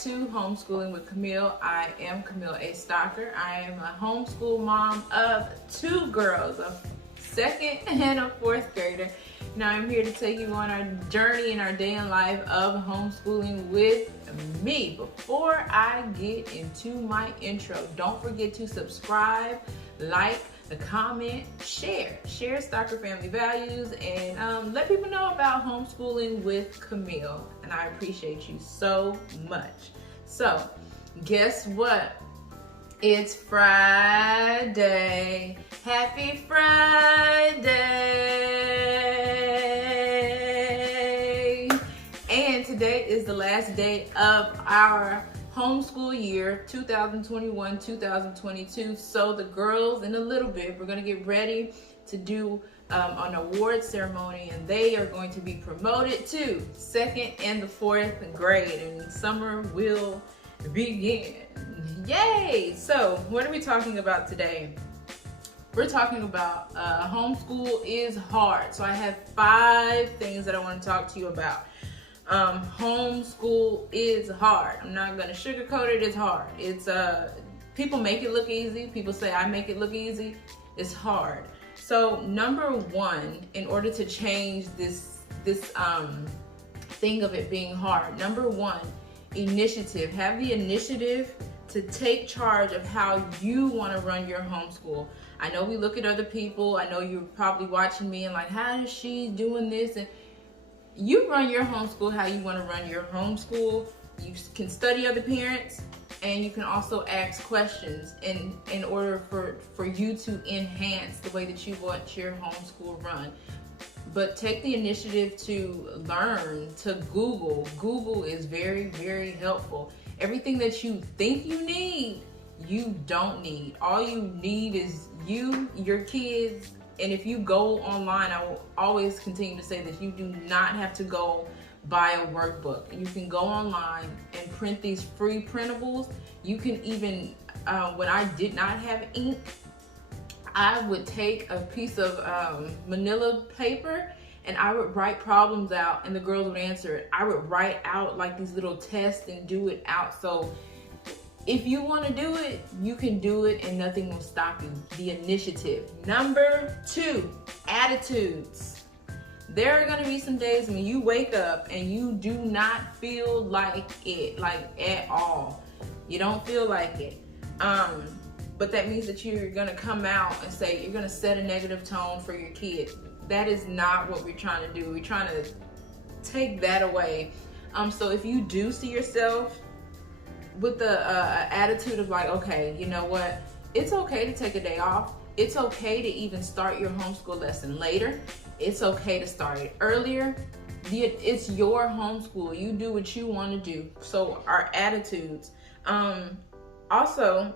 to Homeschooling with Camille. I am Camille A. Stocker. I am a homeschool mom of 2 girls, a 2nd and a 4th grader. Now I'm here to take you on our journey in our day in life of homeschooling with me. Before I get into my intro, don't forget to subscribe, like, comment, share Stocker family values, and let people know about homeschooling with Camille. And I appreciate you so much. So guess what? It's Friday. Happy Friday! And today is the last day of our homeschool year 2021-2022. So the girls, in a little bit, we're going to get ready to do an award ceremony, and they are going to be promoted to 2nd and the 4th grade, and summer will begin. Yay! So what are we talking about today? We're talking about homeschool is hard. So I have 5 things that I want to talk to you about. Homeschool is hard. I'm not gonna sugarcoat it. It's hard. It's people make it look easy. People say I make it look easy. It's hard. So number 1, in order to change this thing of it being hard, number 1, initiative. Have the initiative to take charge of how you want to run your homeschool. I know we look at other people. I know you're probably watching me and like, how is she doing this? And you run your homeschool how you want to run your homeschool. You can study other parents, and you can also ask questions in order for you to enhance the way that you want your homeschool run. But take the initiative to learn, to Google. Google is very, very helpful. Everything that you think you need, you don't need. All you need is you, your kids. And if you go online, I will always continue to say that you do not have to go buy a workbook. You can go online and print these free printables. You can even, when I did not have ink, I would take a piece of manila paper and I would write problems out, and the girls would answer it. I would write out like these little tests and do it out. So if you want to do it, you can do it and nothing will stop you. The initiative. Number 2, attitudes. There are going to be some days when you wake up and you do not feel like it, like at all. You don't feel like it. But that means that you're going to come out and say, you're going to set a negative tone for your kid. That is not what we're trying to do. We're trying to take that away. So if you do see yourself with the attitude of like, okay, you know what? It's okay to take a day off. It's okay to even start your homeschool lesson later. It's okay to start it earlier. It's your homeschool. You do what you want to do. So our attitudes. Also,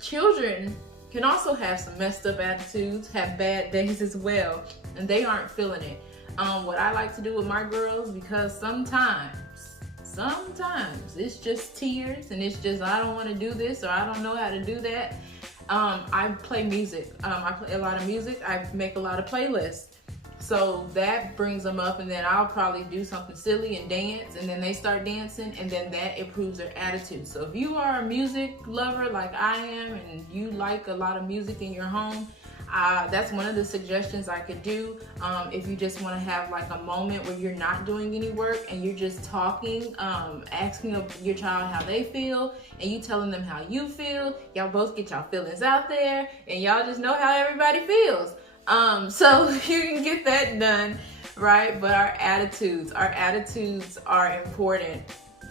children can also have some messed up attitudes, have bad days as well, and they aren't feeling it. What I like to do with my girls, because sometimes it's just tears and it's just, I don't want to do this or I don't know how to do that. I play music. I play a lot of music. I make a lot of playlists. So that brings them up, and then I'll probably do something silly and dance, and then they start dancing, and then that improves their attitude. So if you are a music lover like I am, and you like a lot of music in your home, that's one of the suggestions I could do. If you just want to have like a moment where you're not doing any work and you're just talking, asking your child how they feel, and you telling them how you feel. Y'all both get y'all feelings out there, and y'all just know how everybody feels. So you can get that done, right? But our attitudes are important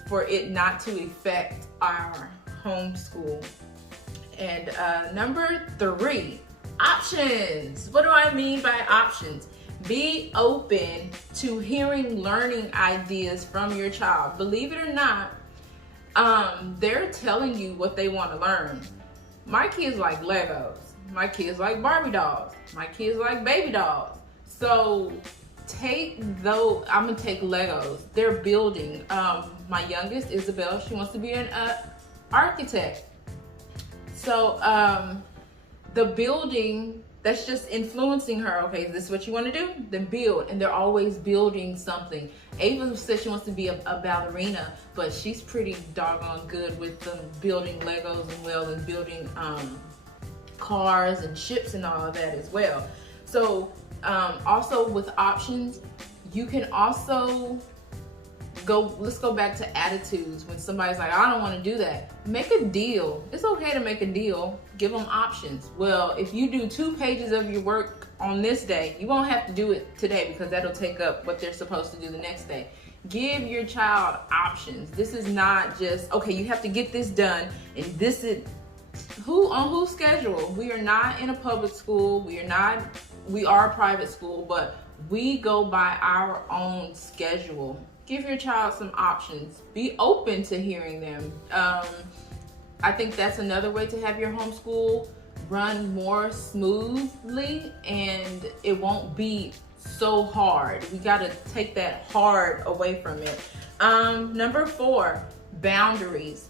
for it not to affect our homeschool. And number 3, options. What do I mean by options? Be open to hearing learning ideas from your child. Believe it or not, they're telling you what they want to learn. My kids like Legos. My kids like Barbie dolls. My kids like baby dolls. So I'm gonna take Legos. They're building. My youngest, Isabel, she wants to be an architect. So the building that's just influencing her. Okay, is this what you want to do? Then build. And they're always building something. Ava said she wants to be a ballerina, but she's pretty doggone good with them building Legos and well, and building cars and ships and all of that as well. So also with options, you can also let's go back to attitudes. When somebody's like, I don't want to do that, make a deal. It's okay to make a deal. Give them options. Well, if you do 2 pages of your work on this day, you won't have to do it today because that'll take up what they're supposed to do the next day. Give your child options. This is not just, okay, you have to get this done, and this is on whose schedule. We are not in a public school. We are a private school, but we go by our own schedule. Give your child some options. Be open to hearing them. I think that's another way to have your homeschool run more smoothly, and it won't be so hard. We got to take that hard away from it. Number 4, boundaries.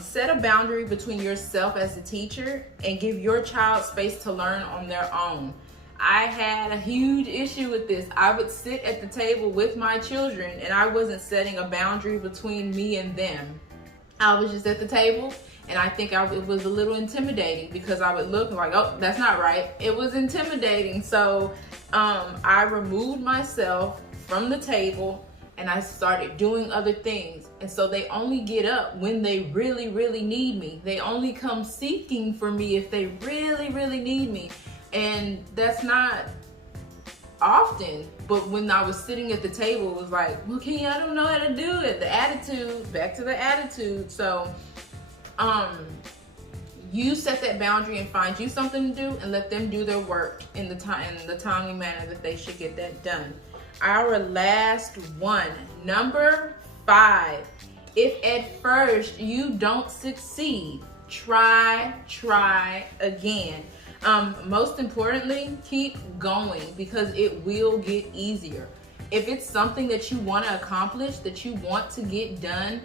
Set a boundary between yourself as a teacher and give your child space to learn on their own. I had a huge issue with this. I would sit at the table with my children and I wasn't setting a boundary between me and them. I was just at the table, and I think it was a little intimidating because I would look like, oh, that's not right. It was intimidating. So I removed myself from the table and I started doing other things. And so they only get up when they really, really need me. They only come seeking for me if they really, really need me. And that's not often, but when I was sitting at the table, it was like, well, I don't know how to do it. The attitude, back to the attitude. So you set that boundary and find you something to do, and let them do their work in the timely manner that they should get that done. Our last one, number 5. If at first you don't succeed, try again. Most importantly, keep going, because it will get easier. If it's something that you want to accomplish, that you want to get done,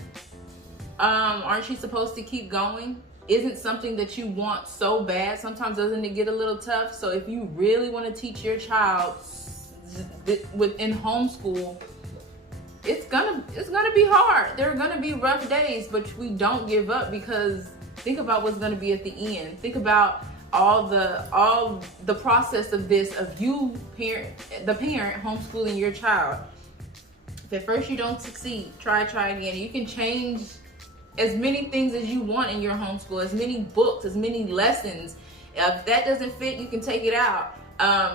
aren't you supposed to keep going? Isn't something that you want so bad, sometimes doesn't it get a little tough? So if you really want to teach your child within homeschool, it's gonna be hard. There are gonna be rough days, but we don't give up, because think about what's gonna be at the end. Think about all the process of this, of you the parent homeschooling your child. If at first you don't succeed, try again. You can change as many things as you want in your homeschool, as many books, as many lessons. If that doesn't fit, you can take it out.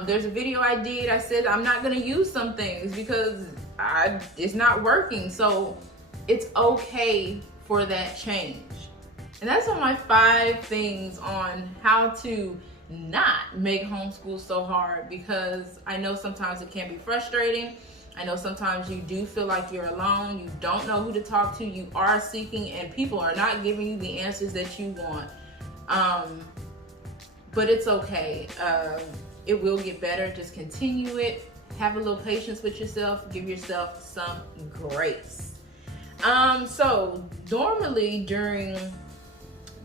There's a video I did. I said I'm not going to use some things because it's not working. So it's okay for that change. And that's on my 5 things on how to not make homeschool so hard, because I know sometimes it can be frustrating. I know sometimes you do feel like you're alone. You don't know who to talk to. You are seeking, and people are not giving you the answers that you want. But it's okay. It will get better. Just continue it. Have a little patience with yourself. Give yourself some grace. So normally during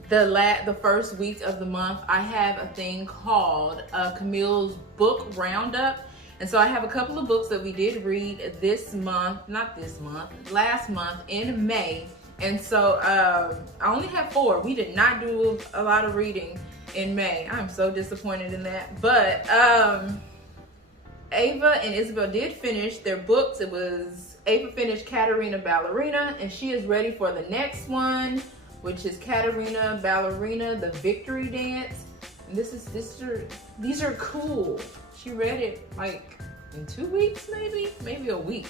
the first week of the month, I have a thing called Camille's Book Roundup. And so I have a couple of books that we did read last month in May. And so I only have 4. We did not do a lot of reading in May. I'm so disappointed in that. But Ava and Isabel did finish their books. Ava finished Katerina Ballerina, and she is ready for the next one, which is Katerina Ballerina, the Victory Dance. And these are cool. She read it like in 2 weeks, maybe a week.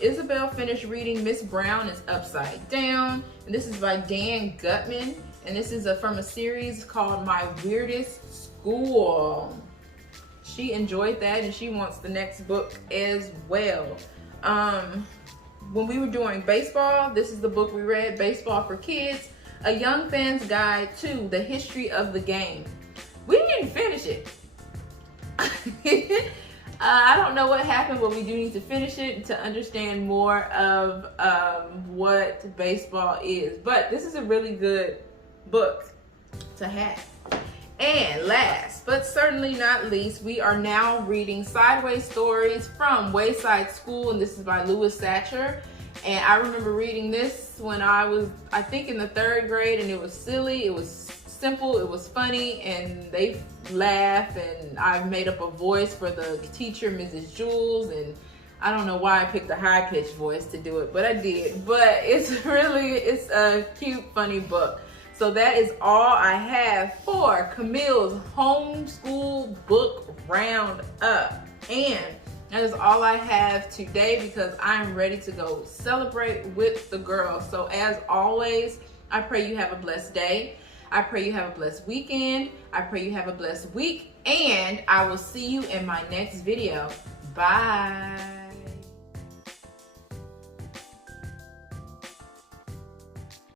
Isabel finished reading Miss Brown is Upside Down, and this is by Dan Gutman, and this is from a series called My Weirdest School. She enjoyed that, and she wants the next book as well. When we were doing baseball, this is the book we read, Baseball for Kids, A Young Fan's Guide to the History of the Game. We didn't finish it. I don't know what happened, but we do need to finish it to understand more of what baseball is. But this is a really good book to have. And last, but certainly not least, we are now reading Sideways Stories from Wayside School, and this is by Louis Satcher. And I remember reading this when I was, I think, in the 3rd grade, and it was silly, it was simple, it was funny, and they laugh, and I made up a voice for the teacher, Mrs. Jules, and I don't know why I picked a high-pitched voice to do it, but I did. But it's a cute, funny book. So that is all I have for Camille's homeschool book roundup. And that is all I have today because I'm ready to go celebrate with the girls. So as always, I pray you have a blessed day. I pray you have a blessed weekend. I pray you have a blessed week. And I will see you in my next video. Bye.